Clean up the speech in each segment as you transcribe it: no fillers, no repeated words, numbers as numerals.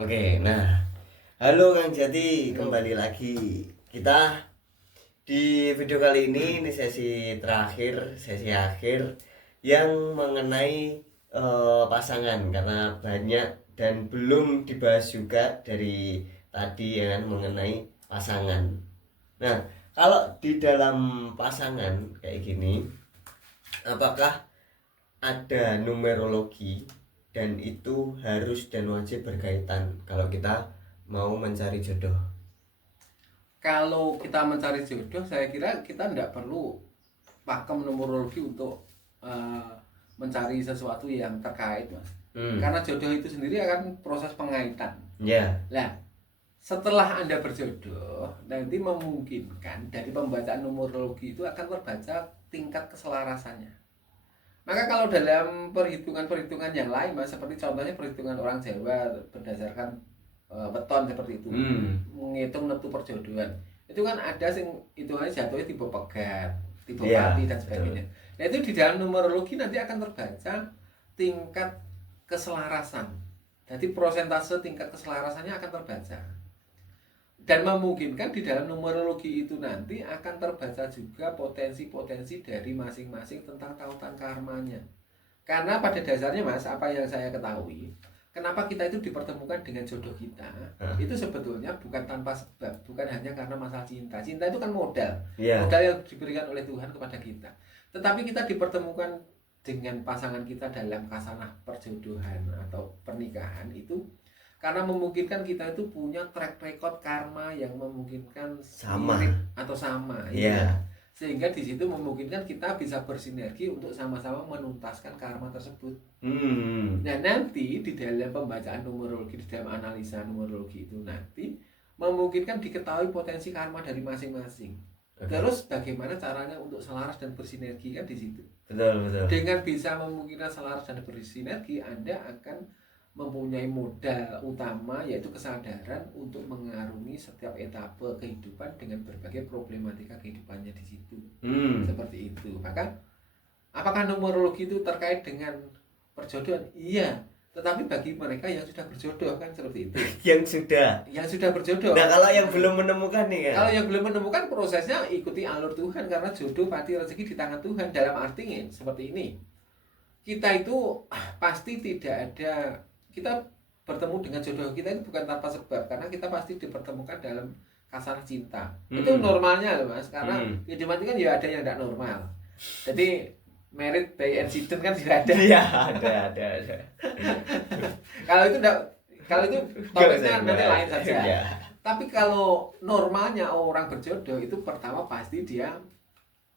Oke, nah, halo Kang Jati, kembali lagi. Kita di video kali ini sesi terakhir, sesi akhir yang mengenai pasangan karena banyak dan belum dibahas juga dari tadi ya kan mengenai pasangan. Nah, kalau di dalam pasangan kayak gini, apakah ada numerologi dan itu harus dan wajib berkaitan kalau kita mau mencari jodoh? Kalau kita mencari jodoh, saya kira kita tidak perlu pakem numerologi untuk eh, mencari sesuatu yang terkait, Mas. Karena jodoh itu sendiri akan proses pengaitan. Ya. Nah, setelah Anda berjodoh, nanti memungkinkan dari pembacaan numerologi itu akan terbaca tingkat keselarasannya. Maka kalau dalam perhitungan-perhitungan yang lain, Mas, seperti contohnya perhitungan orang Jawa berdasarkan weton seperti itu, menghitung neptu perjodohan, itu kan ada sing hitungannya jatuhnya tipe pegat, tipe Iya, pati dan betul. sebagainya. Nah itu di dalam numerologi nanti akan terbaca tingkat keselarasan. Jadi prosentase tingkat keselarasannya akan terbaca dan memungkinkan di dalam numerologi itu nanti akan terbaca juga potensi-potensi dari masing-masing tentang tautan karmanya. Karena pada dasarnya, Mas, apa yang saya ketahui, kenapa kita itu dipertemukan dengan jodoh kita, itu sebetulnya bukan tanpa sebab, bukan hanya karena masalah cinta. Cinta itu kan modal, Iya. modal yang diberikan oleh Tuhan kepada kita. Tetapi kita dipertemukan dengan pasangan kita dalam kasanah perjodohan atau pernikahan itu karena memungkinkan kita itu punya track record karma yang memungkinkan Sama. mirip atau sama. Iya. Sehingga di situ memungkinkan kita bisa bersinergi untuk sama-sama menuntaskan karma tersebut. Nah nanti di dalam pembacaan numerologi, di dalam analisa numerologi itu nanti memungkinkan diketahui potensi karma dari masing-masing. Terus bagaimana caranya untuk selaras dan bersinergi kan di situ. Betul, betul. Dengan bisa memungkinkan selaras dan bersinergi, Anda akan mempunyai modal utama yaitu kesadaran untuk mengarungi setiap etape kehidupan dengan berbagai problematika kehidupannya di situ. Seperti itu. Maka apakah numerologi itu terkait dengan perjodohan? Iya. Tetapi bagi mereka yang sudah berjodoh kan seperti itu. Yang sudah berjodoh. Nah, kalau yang belum menemukan nih kan. Kalau yang belum menemukan prosesnya ikuti alur Tuhan karena jodoh pati rezeki di tangan Tuhan. Dalam artinya seperti ini. Kita itu pasti tidak ada, kita bertemu dengan jodoh kita itu bukan tanpa sebab karena kita pasti dipertemukan dalam kasanah cinta. Itu normalnya loh, Mas, karena kehidupan itu kan ya ada yang tidak normal. Jadi merit by accident kan juga ada. Iya, ada. Kalau itu enggak, kalau itu topiknya nanti lain saja. Ya. Tapi kalau normalnya orang berjodoh itu pertama pasti dia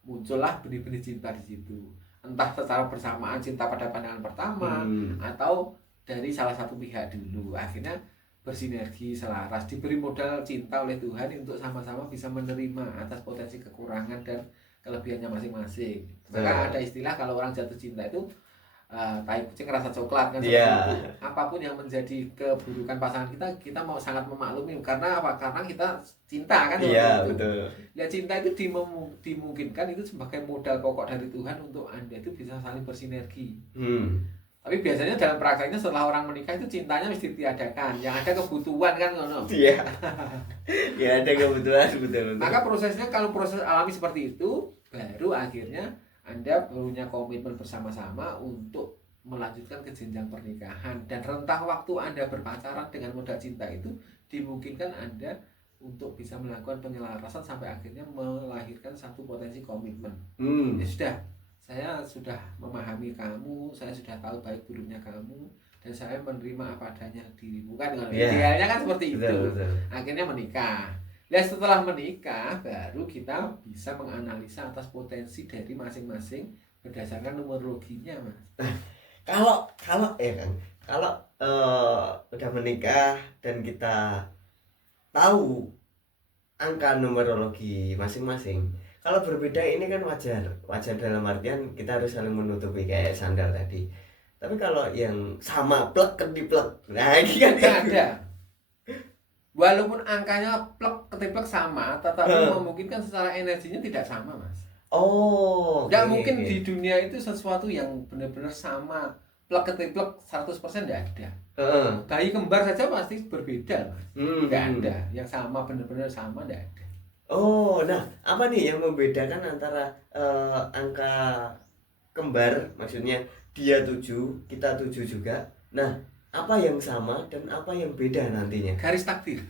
muncullah benih-benih cinta di situ. Entah secara bersamaan cinta pada pandangan pertama atau dari salah satu pihak dulu. Akhirnya bersinergi, selaras, diberi modal cinta oleh Tuhan untuk sama-sama bisa menerima atas potensi kekurangan dan kelebihannya masing-masing. Maka ada istilah kalau orang jatuh cinta itu tai kucing rasa coklat kan seperti itu. Apapun yang menjadi keburukan pasangan kita, kita mau sangat memaklumi karena apa? Karena kita cinta kan. Iya, betul. Ya cinta itu dimungkinkan itu sebagai modal pokok dari Tuhan untuk Anda itu bisa saling bersinergi. Tapi biasanya dalam prakteknya setelah orang menikah itu cintanya mesti ditiadakan. Yang ada kebutuhan kan ngono. Iya. Ya ada kebutuhan, betul. Maka prosesnya kalau proses alami seperti itu, baru akhirnya Anda punya komitmen bersama-sama untuk melanjutkan ke jenjang pernikahan. Dan rentang waktu Anda berpacaran dengan modal cinta itu dimungkinkan Anda untuk bisa melakukan penyelarasan sampai akhirnya melahirkan satu potensi komitmen. Ya sudah, saya sudah memahami kamu, saya sudah tahu baik buruknya kamu, dan saya menerima apa adanya dirimu kan. Idealnya kan seperti itu. Betul. Akhirnya menikah. Nah setelah menikah baru kita bisa menganalisa atas potensi dari masing-masing berdasarkan numerologinya, Mas. Kalau ya kan, kalau udah menikah dan kita tahu angka numerologi masing-masing, kalau berbeda ini kan wajar dalam artian kita harus saling menutupi kayak sandal tadi. Tapi kalau yang sama plek ketiplek, nah ini kan ada. Walaupun angkanya plek ketiplek sama, tetapi memungkinkan secara energinya tidak sama, Mas. Oh, Nggak mungkin di dunia itu sesuatu yang benar-benar sama plek ketiplek 100% enggak ada. Heeh. Bayi kembar saja pasti berbeda, Mas. Enggak Hmm. ada yang sama benar-benar sama, enggak ada. Oh, nah apa nih yang membedakan antara angka kembar, maksudnya dia 7, kita 7 juga. Nah, apa yang sama dan apa yang beda nantinya? Garis takdir.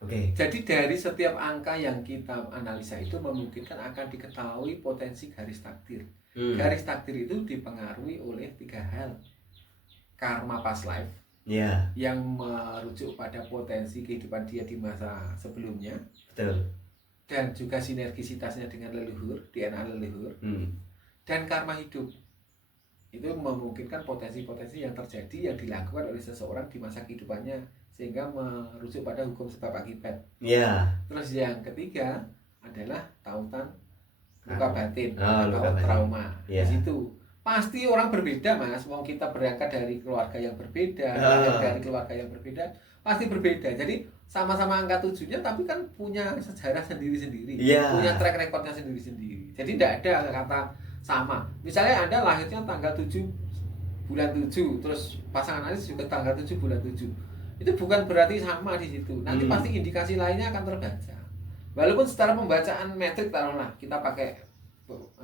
Oke. Jadi dari setiap angka yang kita analisa itu memungkinkan akan diketahui potensi garis takdir. Garis takdir itu dipengaruhi oleh 3 hal. Karma past life, Ya, yang merujuk pada potensi kehidupan dia di masa sebelumnya, betul. dan juga sinergisitasnya dengan leluhur, DNA leluhur, dan karma hidup. Itu memungkinkan potensi-potensi yang terjadi yang dilakukan oleh seseorang di masa kehidupannya, sehingga merujuk pada hukum sebab akibat. Ya. Terus yang ketiga adalah tautan luka batin luka atau batin. trauma. Ya. Di situ pasti orang berbeda, Mas. Mau kita berangkat dari keluarga yang berbeda, lahir dari keluarga yang berbeda, pasti berbeda. Jadi sama-sama angka 7-nya tapi kan punya sejarah sendiri-sendiri, punya track recordnya sendiri-sendiri. Jadi tidak ada kata sama. Misalnya Anda lahirnya tanggal 7 bulan 7, terus pasangan Anda juga tanggal 7 bulan 7. Itu bukan berarti sama di situ. Nanti pasti indikasi lainnya akan terbaca. Walaupun secara pembacaan metrik, taruhlah kita pakai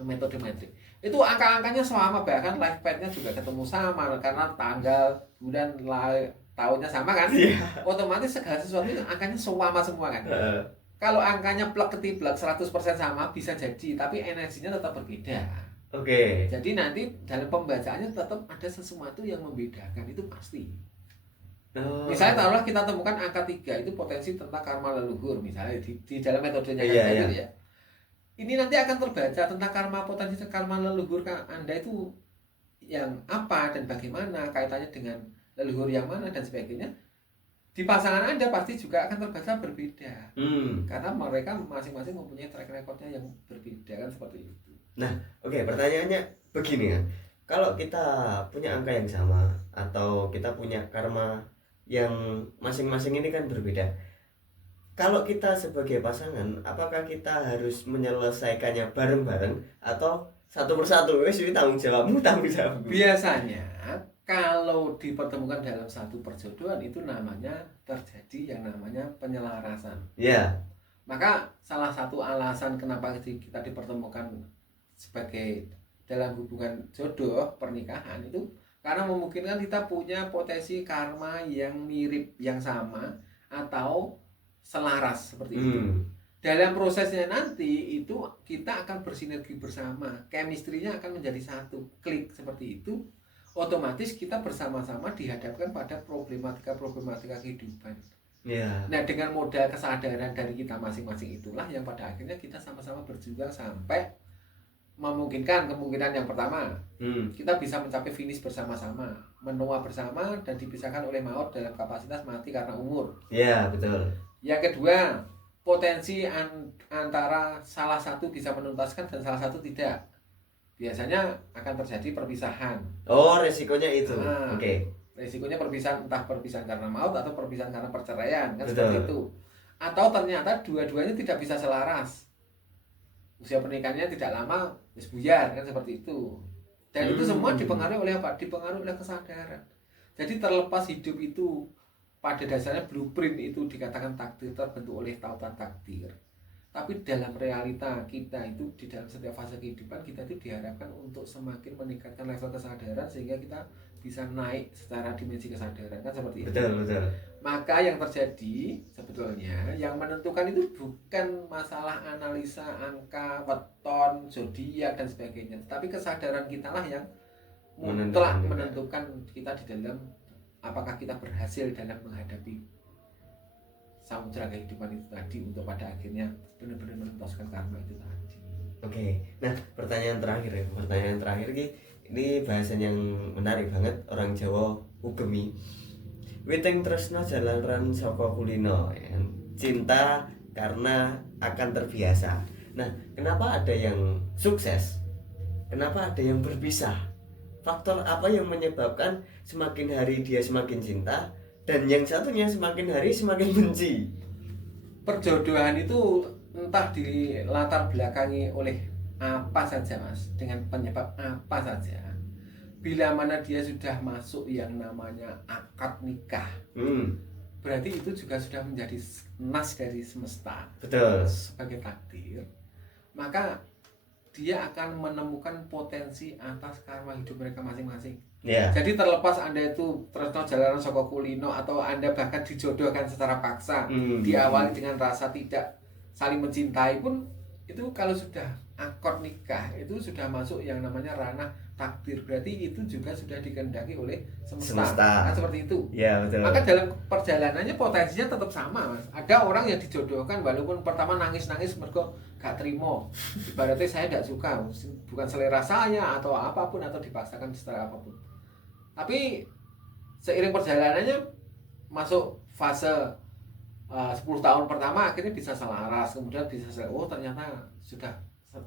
metode metrik, itu angka-angkanya sama, bahkan life path-nya juga ketemu sama karena tanggal, bulan, tahunnya sama kan. Otomatis segala sesuatu angkanya sama semua kan. Kalau angkanya plek ketiplek 100% sama bisa jadi, tapi energinya tetap berbeda. Oke. Jadi nanti dalam pembacaannya tetap ada sesuatu yang membedakan, itu pasti. Misalnya taruhlah kita temukan angka 3 itu potensi tentang karma leluhur, misalnya di dalam metodenya ya. Ini nanti akan terbaca tentang karma, potensi karma leluhur Anda itu yang apa dan bagaimana kaitannya dengan leluhur yang mana dan sebagainya. Di pasangan Anda pasti juga akan terbaca berbeda. Karena mereka masing-masing mempunyai track recordnya yang berbeda kan, seperti itu. Nah, oke, pertanyaannya begini ya. Kalau kita punya angka yang sama atau kita punya karma yang masing-masing ini kan berbeda. Kalau kita sebagai pasangan, apakah kita harus menyelesaikannya bareng-bareng atau satu persatu? Wes ini tanggung jawabmu. Biasanya kalau dipertemukan dalam satu perjodohan itu namanya terjadi yang namanya penyelarasan. Ya. Maka salah satu alasan kenapa kita dipertemukan sebagai dalam hubungan jodoh pernikahan itu karena memungkinkan kita punya potensi karma yang mirip, yang sama atau selaras seperti itu. Dalam prosesnya nanti itu kita akan bersinergi bersama, chemistry-nya akan menjadi satu, klik seperti itu. Otomatis kita bersama-sama dihadapkan pada problematika kehidupan. Nah, dengan modal kesadaran dari kita masing-masing itulah yang pada akhirnya kita sama-sama berjuang sampai memungkinkan kemungkinan yang pertama, kita bisa mencapai finish bersama-sama, menua bersama dan dipisahkan oleh maut dalam kapasitas mati karena umur. Ya, betul. Yang kedua, potensi antara salah satu bisa menuntaskan dan salah satu tidak. Biasanya akan terjadi perpisahan. Oh, resikonya itu. Oke. Resikonya perpisahan, entah perpisahan karena maut atau perpisahan karena perceraian, kan seperti itu. Atau ternyata dua-duanya tidak bisa selaras. Usia pernikahannya tidak lama, wis buyar, kan seperti itu. Dan itu semua dipengaruhi oleh apa? Dipengaruhi oleh kesadaran. Jadi terlepas hidup itu pada dasarnya blueprint itu dikatakan takdir, terbentuk oleh tautan takdir. Tapi dalam realita kita itu di dalam setiap fase kehidupan kita itu diharapkan untuk semakin meningkatkan level kesadaran sehingga kita bisa naik secara dimensi kesadaran, kan seperti itu. Betul. Maka yang terjadi sebetulnya yang menentukan itu bukan masalah analisa angka, weton, zodiak dan sebagainya, tapi kesadaran kita lah yang mutlak menentukan kita di dalam apakah kita berhasil dalam menghadapi samudra kehidupan itu tadi untuk pada akhirnya benar-benar menuntaskan karma itu tadi. Oke. Nah, pertanyaan terakhir ini bahasan yang menarik banget. Orang Jawa ugemi witing tresna jalaran saka kulino ya. Cinta karena akan terbiasa. Nah, kenapa ada yang sukses? Kenapa ada yang berpisah? Faktor apa yang menyebabkan semakin hari dia semakin cinta dan yang satunya semakin hari semakin benci? Perjodohan itu entah dilatar belakangi oleh apa saja, Mas, dengan penyebab apa saja. Bila mana dia sudah masuk yang namanya akad nikah, berarti itu juga sudah menjadi nas dari semesta. Betul. Sebagai takdir, maka dia akan menemukan potensi atas karma hidup mereka masing-masing. Yeah. Jadi terlepas Anda itu terus jalanan saka kulino atau Anda bahkan dijodohkan secara paksa, diawali dengan rasa tidak saling mencintai pun, itu kalau sudah akad nikah itu sudah masuk yang namanya ranah takdir, berarti itu juga sudah dikehendaki oleh semesta. Kan seperti itu. Ya, betul. Maka dalam perjalanannya potensinya tetap sama, Mas. Ada orang yang dijodohkan walaupun pertama nangis-nangis mergo gak terima. Ibaratnya saya tidak suka, bukan selera saya atau apapun, atau dipaksakan secara apapun. Tapi seiring perjalanannya masuk fase 10 tahun pertama akhirnya bisa selaras, kemudian bisa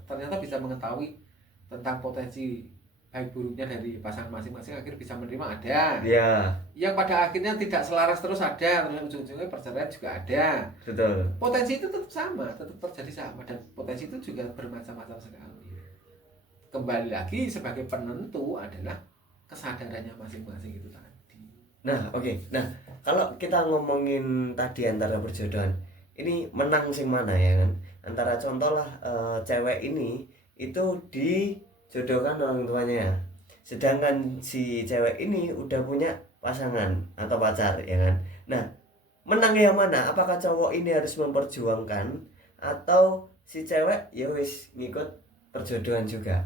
ternyata bisa mengetahui tentang potensi baik buruknya dari pasangan masing-masing, akhirnya bisa menerima, ada. Yeah. Yang pada akhirnya tidak selaras terus ada, terus ujung-ujungnya perceraian juga ada. Betul. Potensi itu tetap sama, tetap terjadi sama, dan potensi itu juga bermacam-macam sekali. Kembali lagi sebagai penentu adalah kesadarannya masing-masing itu tadi. Nah, oke. Nah, kalau kita ngomongin tadi antara perjodohan, ini menang sing mana ya kan? Antara contoh lah cewek ini itu dijodohkan orang tuanya, sedangkan si cewek ini udah punya pasangan atau pacar ya kan. Nah, menang yang mana? Apakah cowok ini harus memperjuangkan atau si cewek ya wis ngikut perjodohan juga?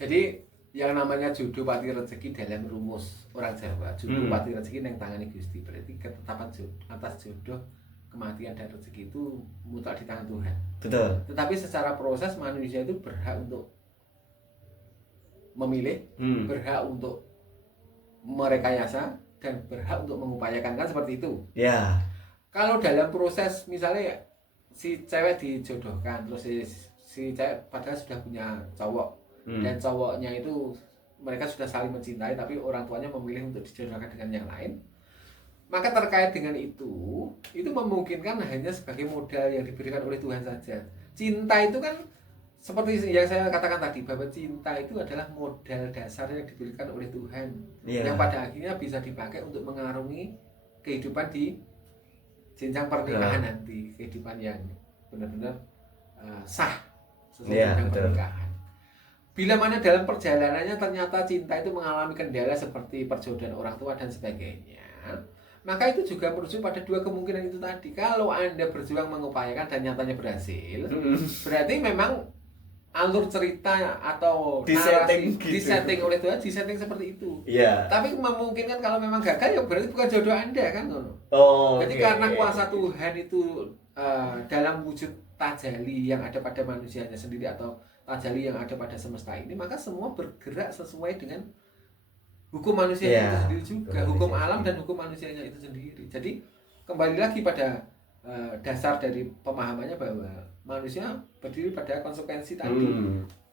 Jadi yang namanya jodoh pati rezeki dalam rumus orang Jawa, jodoh pati rezeki neng tangani Gusti, berarti ketetapan atas jodoh, kematian dan rezeki itu mutlak di tangan Tuhan. Betul. Tetapi secara proses manusia itu berhak untuk memilih, berhak untuk merekayasa, dan berhak untuk mengupayakan, kan seperti itu. Ya. Yeah. Kalau dalam proses misalnya si cewek dijodohkan, terus si cewek padahal sudah punya cowok, dan cowoknya itu mereka sudah saling mencintai, tapi orang tuanya memilih untuk dijodohkan dengan yang lain, maka terkait dengan itu memungkinkan hanya sebagai modal yang diberikan oleh Tuhan saja. Cinta itu kan seperti yang saya katakan tadi, bahwa cinta itu adalah modal dasar yang diberikan oleh Tuhan, yang pada akhirnya bisa dipakai untuk mengarungi kehidupan di jenjang pernikahan nanti, kehidupan yang benar-benar sah sesuai dengan pernikahan. Bila mana dalam perjalanannya ternyata cinta itu mengalami kendala seperti perjodohan orang tua dan sebagainya, maka itu juga merujuk pada dua kemungkinan itu tadi. Kalau Anda berjuang mengupayakan dan nyatanya berhasil, berarti memang alur cerita atau narasi disetting oleh Tuhan, disetting seperti itu. Yeah. Tapi memungkinkan kalau memang gagal ya berarti bukan jodoh Anda, kan? Jadi karena kuasa Tuhan itu dalam wujud tajali yang ada pada manusianya sendiri atau tajali yang ada pada semesta ini, maka semua bergerak sesuai dengan hukum manusia itu sendiri juga, hukum alam dan hukum manusianya itu sendiri. Jadi kembali lagi pada dasar dari pemahamannya bahwa manusia berdiri pada konsekuensi tadi,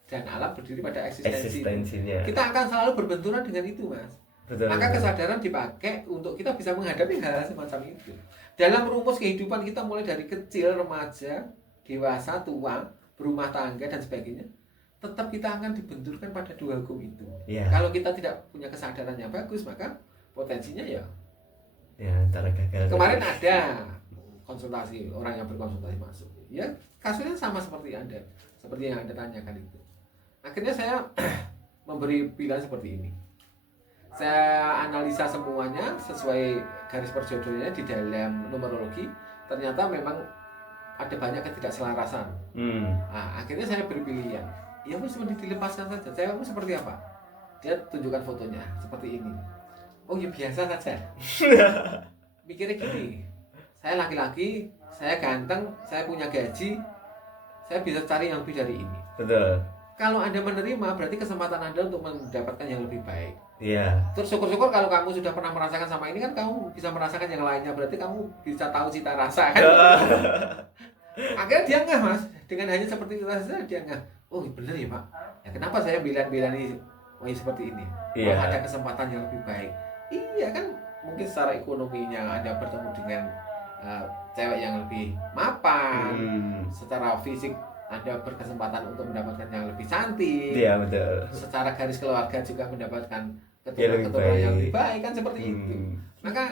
dan alam berdiri pada eksistensinya. Kita akan selalu berbenturan dengan itu, Mas. Betul, maka kesadaran dipakai untuk kita bisa menghadapi hal semacam itu. Dalam rumus kehidupan kita mulai dari kecil, remaja, dewasa, tua, berumah tangga dan sebagainya, tetap kita akan dibenturkan pada dua hukum itu. Kalau kita tidak punya kesadaran yang bagus, maka potensinya ya antara gagal. Kemarin ada konsultasi, orang yang berkonsultasi masuk, ya kasusnya sama seperti Anda, seperti yang Anda tanyakan itu. Akhirnya saya memberi pilihan seperti ini. Saya analisa semuanya sesuai garis perjodohannya di dalam numerologi. Ternyata memang ada banyak ketidakselarasan. Nah, akhirnya saya beri pilihan. Ya wis dilepaskan saja. Saya seperti apa? Dia tunjukkan fotonya seperti ini. Oh ya biasa saja. Mikirnya gini, saya laki-laki, saya ganteng, saya punya gaji, saya bisa cari yang lebih dari ini. Betul. Kalau Anda menerima, berarti kesempatan Anda untuk mendapatkan yang lebih baik. Iya. Terus syukur-syukur kalau kamu sudah pernah merasakan sama ini, kan kamu bisa merasakan yang lainnya. Berarti kamu bisa tahu cita rasa, kan? Akhirnya dia ngeh, Mas. Dengan hanya seperti itu saja dia ngeh. Oh bener ya Pak. Ya kenapa saya bilang-bilang ini seperti ini? Iya. Oh, ada kesempatan yang lebih baik. Iya kan, mungkin secara ekonominya Anda bertemu dengan cewek yang lebih mapan, secara fisik Anda berkesempatan untuk mendapatkan yang lebih cantik. Iya betul. Secara garis keluarga juga mendapatkan Ya, lebih keturunan yang baik. lebih baik kan seperti itu. Maka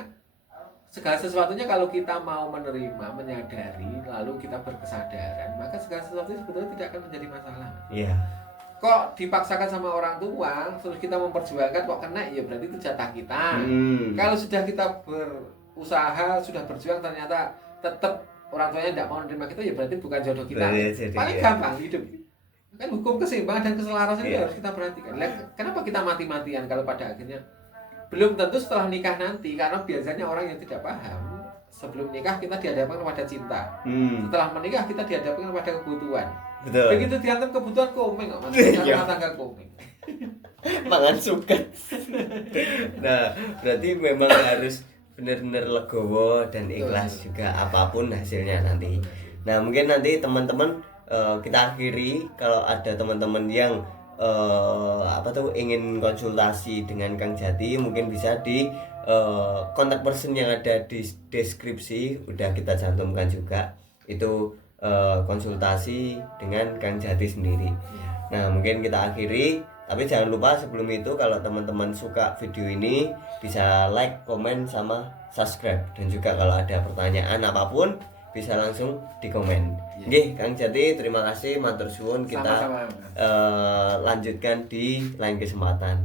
segala sesuatunya kalau kita mau menerima, menyadari, lalu kita berkesadaran, maka segala sesuatu sebetulnya tidak akan menjadi masalah. Iya. Kok dipaksakan sama orang tua, terus kita memperjuangkan kok kena, ya berarti itu jatah kita. Kalau sudah kita berusaha, sudah berjuang, ternyata tetap orang tuanya tidak mau menerima kita, ya berarti bukan jodoh kita. Jadi, Paling ya. gampang hidup. Kan hukum keseimbangan dan keselarasan itu Iya. harus kita perhatikan. Kenapa kita mati-matian kalau pada akhirnya belum tentu setelah nikah nanti, karena biasanya orang yang tidak paham sebelum nikah kita dihadapkan kepada cinta, setelah menikah kita dihadapkan kepada kebutuhan. Betul. Begitu diantar kebutuhan komeng kok mas, Iya. rumah tangga komeng. Mangan suket. Nah, berarti memang harus benar-benar legowo dan ikhlas juga apapun hasilnya nanti. Nah, mungkin nanti teman-teman kita akhiri, kalau ada teman-teman yang ingin konsultasi dengan Kang Jati, mungkin bisa di kontak person yang ada di deskripsi, udah kita cantumkan juga. Itu konsultasi dengan Kang Jati sendiri. Nah, mungkin kita akhiri, tapi jangan lupa sebelum itu kalau teman-teman suka video ini bisa like, komen, sama subscribe, dan juga kalau ada pertanyaan apapun bisa langsung di komen. Nggih, Kang Jati, terima kasih, matur suwun, kita Sama-sama. lanjutkan di lain kesempatan.